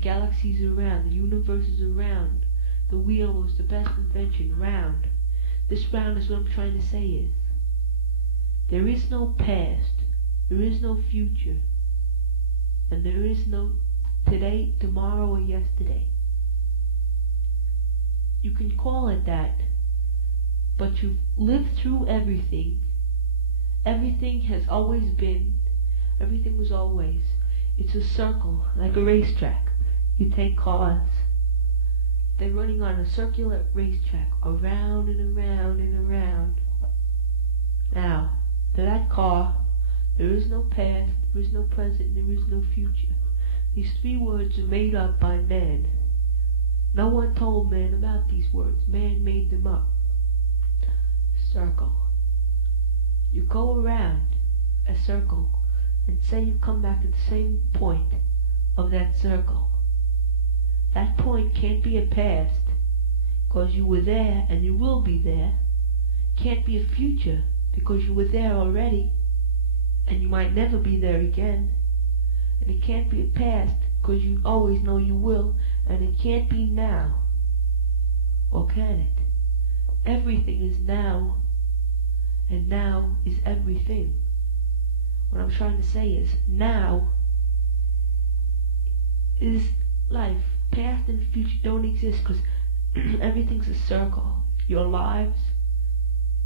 galaxies are round, the universe is round, the wheel was the best invention, round. This round is what I'm trying to say is, there is no past, there is no future, and there is no today, tomorrow, or yesterday. You can call it that, but you've lived through everything. Everything has always been, everything was always. It's a circle, like a racetrack. You take cars, they're running on a circular racetrack, around and around and around. Now, to that car, there is no past, there is no present, there is no future. These three words are made up by man. No one told man about these words. Man made them up. Circle. You go around a circle and say you come back at the same point of that circle. That point can't be a past, because you were there and you will be there. Can't be a future, because you were there already and you might never be there again. And it can't be a past, because you always know you will. And it can't be now. Or can it? Everything is now, and now is everything. What I'm trying to say is, now is life. Past and future don't exist, because everything's a circle. Your lives,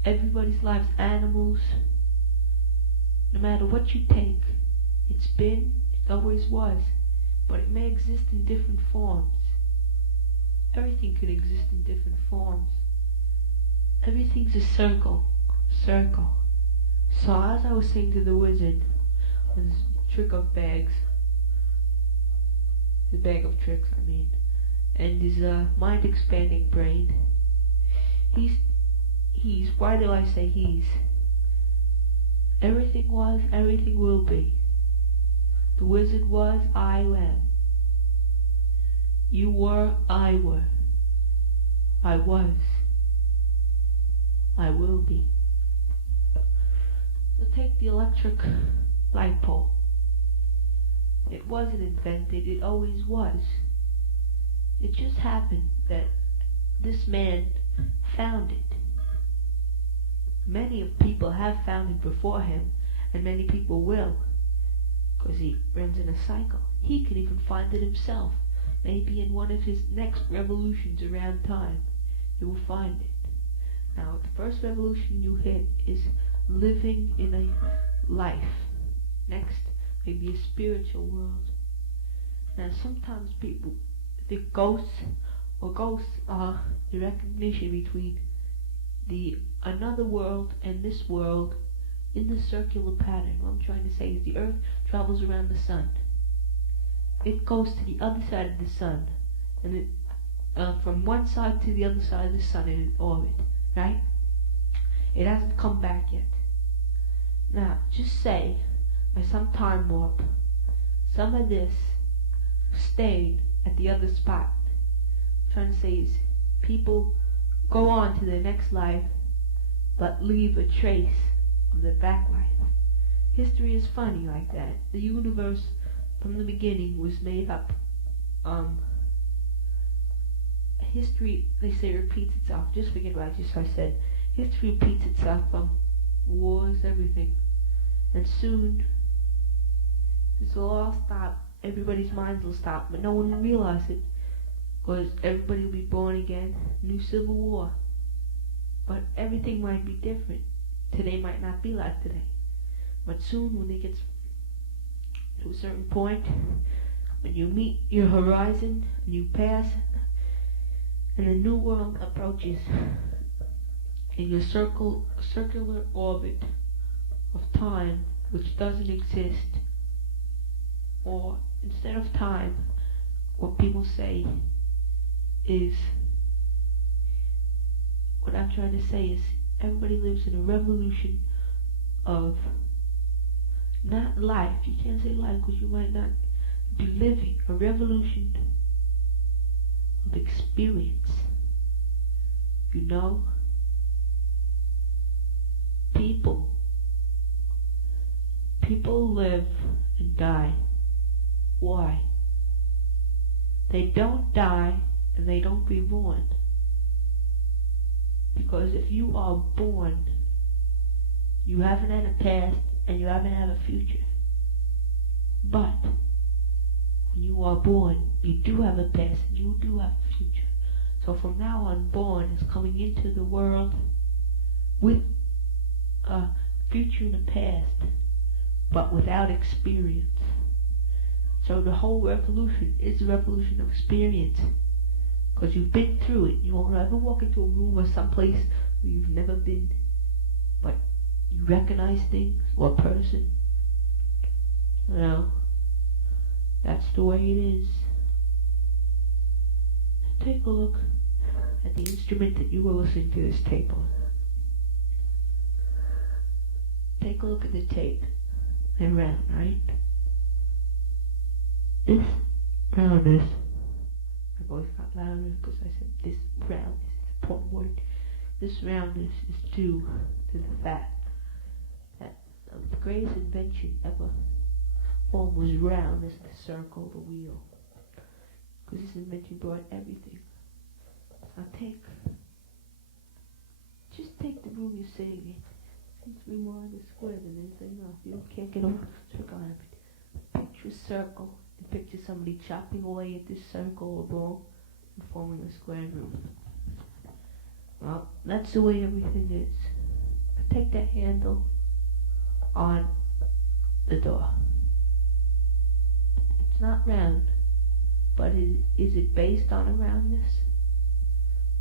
everybody's lives, animals, no matter what you take, it's been, it always was, but it may exist in different forms. Everything could exist in different forms. Everything's a circle. Circle. So as I was saying to the wizard, with his trick of bags, his bag of tricks, I mean, and his mind-expanding brain, he's, why do I say he's? Everything was, everything will be. The wizard was, I am. You were, I were. I was. I will be. So take the electric light pole. It wasn't invented, it always was. It just happened that this man found it. Many people have found it before him, and many people will, because he runs in a cycle. He can even find it himself. Maybe in one of his next revolutions around time, he will find it. Now, the first revolution you hit is living in a life. Next, maybe a spiritual world. Now, sometimes people think ghosts are the recognition between the another world and this world in the circular pattern. What I'm trying to say is the Earth travels around the sun. It goes to the other side of the sun, and it from one side to the other side of the sun in an orbit, right? It hasn't come back yet. Now, just say, by some time warp, some of this stayed at the other spot. What I'm trying to say is, people go on to the next life, but leave a trace of the back life. History is funny like that. The universe, from the beginning, was made up. History, they say, repeats itself. Just forget what I said. History repeats itself from wars, everything. And soon, this will all stop. Everybody's minds will stop, but no one will realize it, because everybody will be born again. New civil war. But everything might be different. Today might not be like today. But soon, when it gets to a certain point, when you meet your horizon, and you pass, and a new world approaches in your circular orbit of time, which doesn't exist, or instead of time, what people say is, what I'm trying to say is, everybody lives in a revolution of, not life, you can't say life because you might not be living, a revolution of experience. You know, people live and die. Why? They don't die and they don't be born. Because if you are born, you haven't had a past and you haven't had a future. But when you are born, you do have a past and you do have a future. So from now on, born is coming into the world with a future and a past, but without experience. So the whole revolution is a revolution of experience. Because you've been through it. You won't ever walk into a room or someplace where you've never been, but you recognize things or a person. You know, that's the way it is. Take a look at the instrument that you were listening to this tape on. Take a look at the tape. They're round, right? This roundness, my voice got louder because I said this roundness is an important word. This roundness is due to the fact that the greatest invention ever formed was round as the circle, the wheel. Because this invention brought everything. Now just take the room you're sitting in. Seems to be more like a square than anything else. You can't get over a circle out of it. Picture a circle and picture somebody chopping away at this circle or ball and forming a square room. Well, that's the way everything is. But take that handle on the door. It's not round, but is it based on a roundness?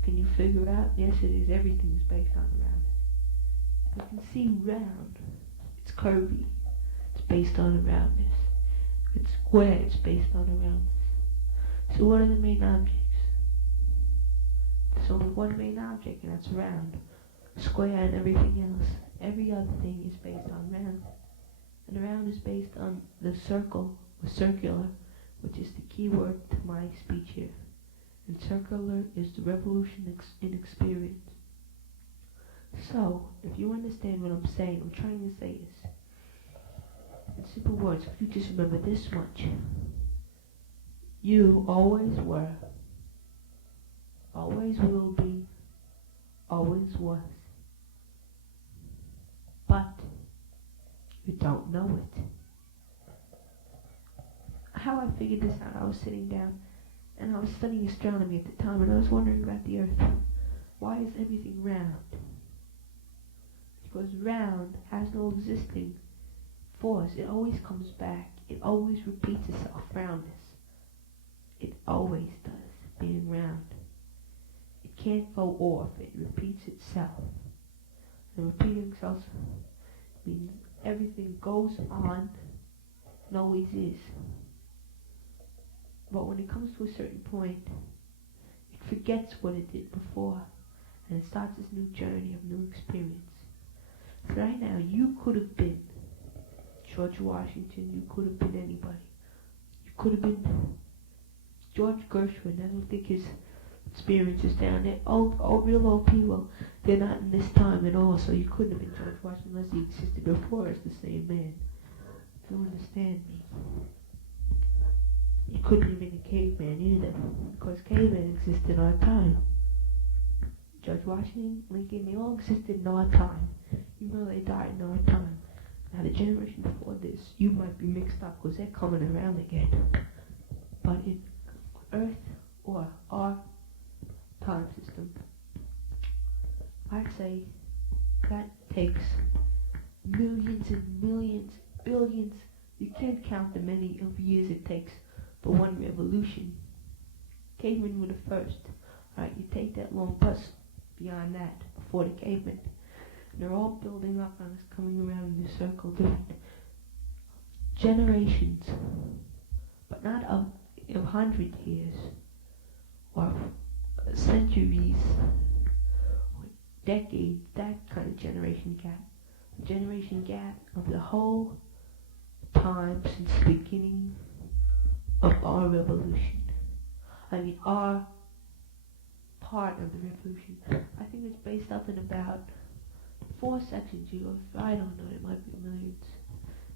Can you figure it out? Yes, it is. Everything is based on a roundness. You can see round. It's curvy. It's based on a roundness. It's square. It's based on a roundness. So what are the main objects? There's only one main object, and that's round. Square and everything else. Every other thing is based on round. And round is based on the circle, or circular, which is the key word to my speech here. And circular is the revolution in experience. So, if you understand what I'm saying, I'm trying to say this in simple words. If you just remember this much: you always were, always will be, always was. But you don't know it. How I figured this out, I was sitting down and I was studying astronomy at the time, and I was wondering about the Earth. Why is everything round? Because round has no existing force. It always comes back. It always repeats itself. Roundness. It always does, being round. It can't go off. It repeats itself. And repeating itself means everything goes on and always is. But when it comes to a certain point, it forgets what it did before, and it starts this new journey of new experience. So right now, you could have been George Washington. You could have been anybody. You could have been George Gershwin. I don't think his experience is down there. Real old people. They're not in this time at all, so you couldn't have been George Washington unless he existed before as the same man. You don't understand me. You couldn't have been a caveman either, because cavemen existed in our time. George Washington, Lincoln, they all existed in our time. Even though they died in our time. Now the generation before this, you might be mixed up because they're coming around again. But in Earth or our time system, I'd say that takes millions and millions, billions. You can't count the many of years it takes for one revolution. Cavemen were the first. Right, you take that long bus beyond that, before the cavemen. They're all building up on us, coming around in a circle, different generations, but not of 100 years, or centuries, or decades, that kind of generation gap. A generation gap of the whole time since the beginning of our revolution. I mean, our part of the revolution. I think it's based up in about 4 sections. I don't know, it might be millions.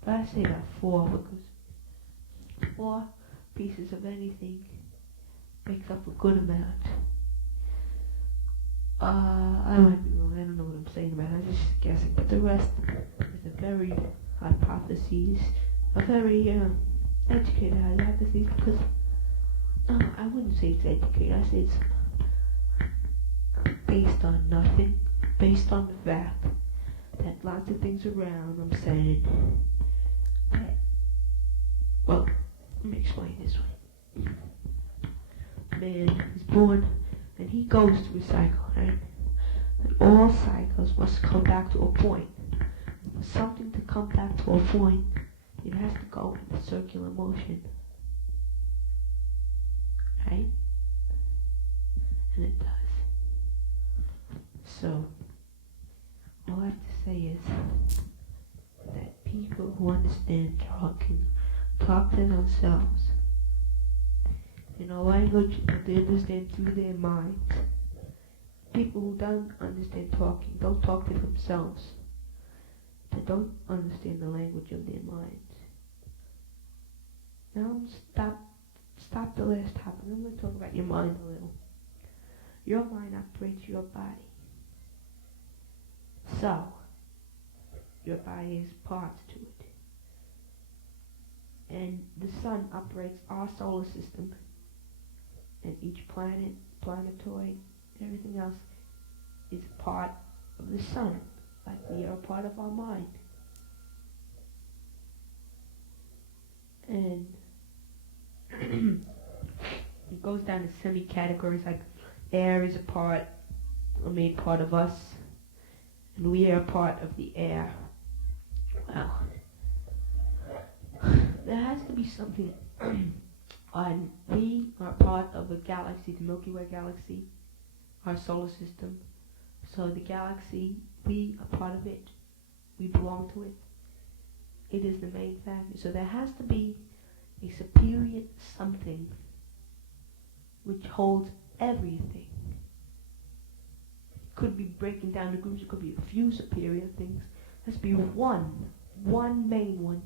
But I say about 4 because 4 pieces of anything makes up a good amount. I might be wrong, I don't know what I'm saying about it, I'm just guessing, but the rest is a very hypotheses, a very educated hypotheses, because I wouldn't say it's educated, I say it's based on nothing, based on the fact that lots of things around, I'm saying, that, well, let me explain this way. Man is born and he goes through a cycle, right? And all cycles must come back to a point. For something to come back to a point, it has to go in a circular motion. Right? And it does. So, all I have to say is that people who understand talking, talk to themselves in a language that they understand through their minds. People who don't understand talking don't talk to themselves. They don't understand the language of their minds. Now stop the last topic. I'm going to talk about your mind a little. Your mind operates your body. So, your body has parts to it. And the sun operates our solar system. And each planet, planetoid, everything else is a part of the sun, like we are a part of our mind. And it goes down to semi-categories, like air is a made part of us, and we are a part of the air. Well, there has to be something. And we are part of a galaxy, the Milky Way galaxy, our solar system. So the galaxy, we are part of it. We belong to it. It is the main factor. So there has to be a superior something which holds everything. It could be breaking down the groups. It could be a few superior things. There has to be one main one.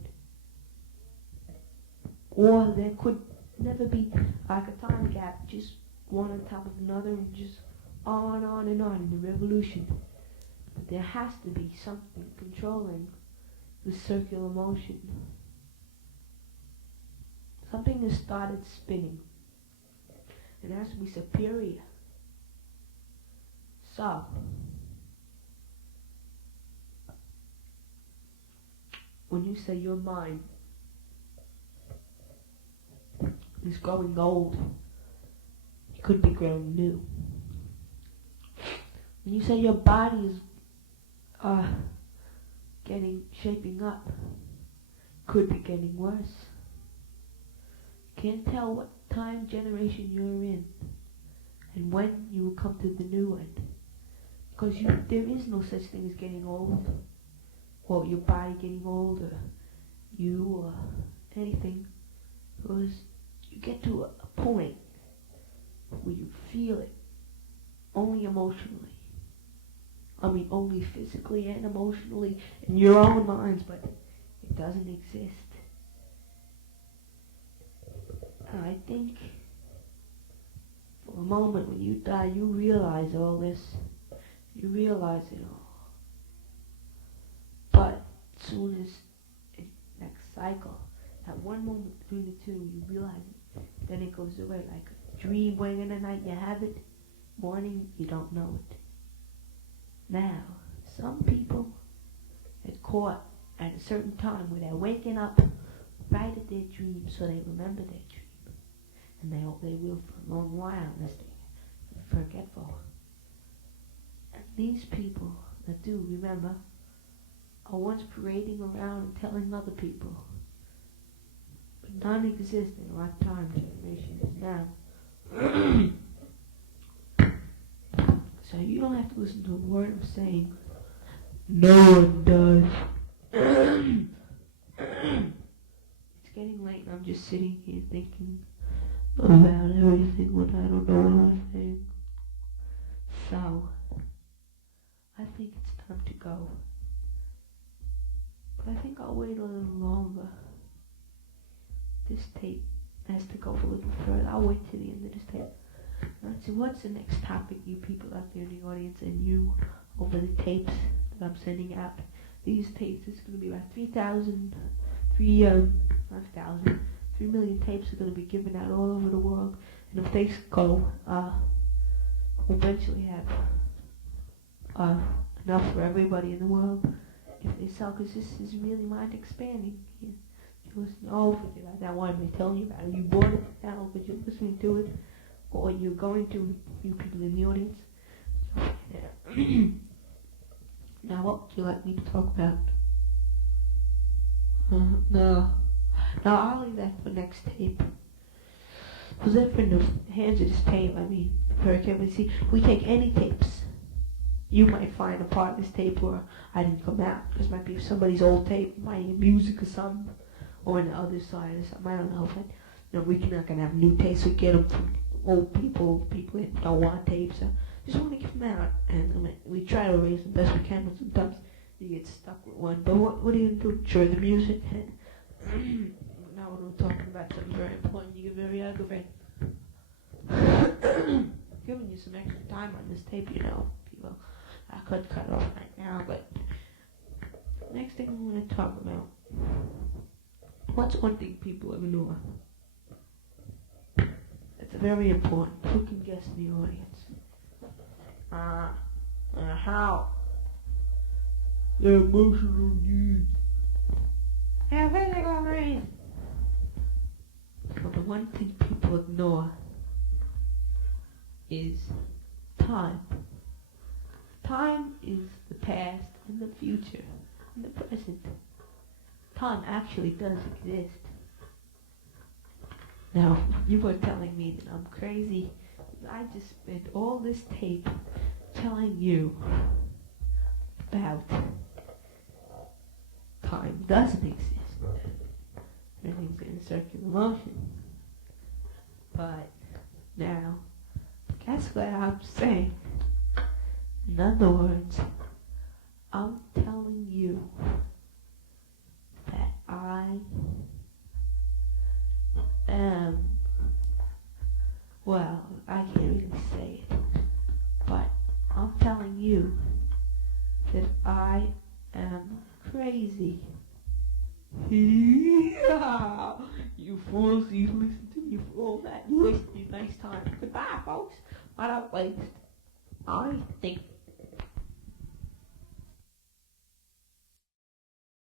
Or there could never be like a time gap, just one on top of another and just on and on in the revolution. But there has to be something controlling the circular motion. Something has started spinning. It has to be superior. So, when you say your mind is growing old, it could be growing new. When you say your body is shaping up, it could be getting worse. You can't tell what time generation you're in and when you will come to the new end, because there is no such thing as getting old, or your body getting old, or you, or anything, because you get to a point where you feel it only emotionally. I mean, only physically and emotionally in your own minds, but it doesn't exist. And I think for a moment when you die, you realize all this. You realize it all. But as soon as in next cycle, that one moment between the two, you realize it. Then it goes away like a dream where in the night you have it, morning you don't know it. Now, some people get caught at a certain time where they're waking up right at their dream, so they remember their dream. And they will for a long while unless they're forgetful. And these people that do remember are ones parading around and telling other people. But none exist in our time generation is now. So you don't have to listen to a word I'm saying. No one does. It's getting late and I'm just sitting here thinking about everything when I don't know what I'm saying. So, I think it's time to go. But I think I'll wait a little longer. This tape has to go a little further. I'll wait till the end of this tape. Let's see, what's the next topic, you people out there in the audience and you over the tapes that I'm sending out? These tapes, it's going to be about 3 million tapes are going to be given out all over the world. And if they go, we'll eventually have enough for everybody in the world. If they sell, because this is really mind expanding. You listen over it. I don't want to be telling you about it. You bought it now, but you're listening to it, or you're going to, you people in the audience. Now, what would you like me to talk about? No, I'll leave that for next tape. Because then from the hands of this tape, I mean, for everybody see, we take any tapes. You might find a part of this tape where I didn't come out, because it might be somebody's old tape, might be music or something, or on the other side or something. I don't know. But we're not gonna have new tapes. We get them from old people that don't want tapes. Just want to get them out, and we try to raise the best we can. But sometimes you get stuck with one. But what are you gonna do? Sure, the music. Now we're talking about something very important. You get very aggravated. Giving you some extra time on this tape, people. I could cut it off right now, but next thing I'm going to talk about. What's one thing people ignore? It's very important. Who can guess in the audience? How? Their emotional needs. Their physical needs. So the one thing people ignore is time. Time is the past and the future and the present. Time actually does exist. Now, you are telling me that I'm crazy. I just spent all this tape telling you about time doesn't exist. Everything's in circular motion. But now, guess what I'm saying? In other words, I'm telling you that I am, well, I can't really say it, but I'm telling you that I am crazy. You fools, you listen to me for all that. You wasted your nice time. Goodbye, folks. Why not waste? I think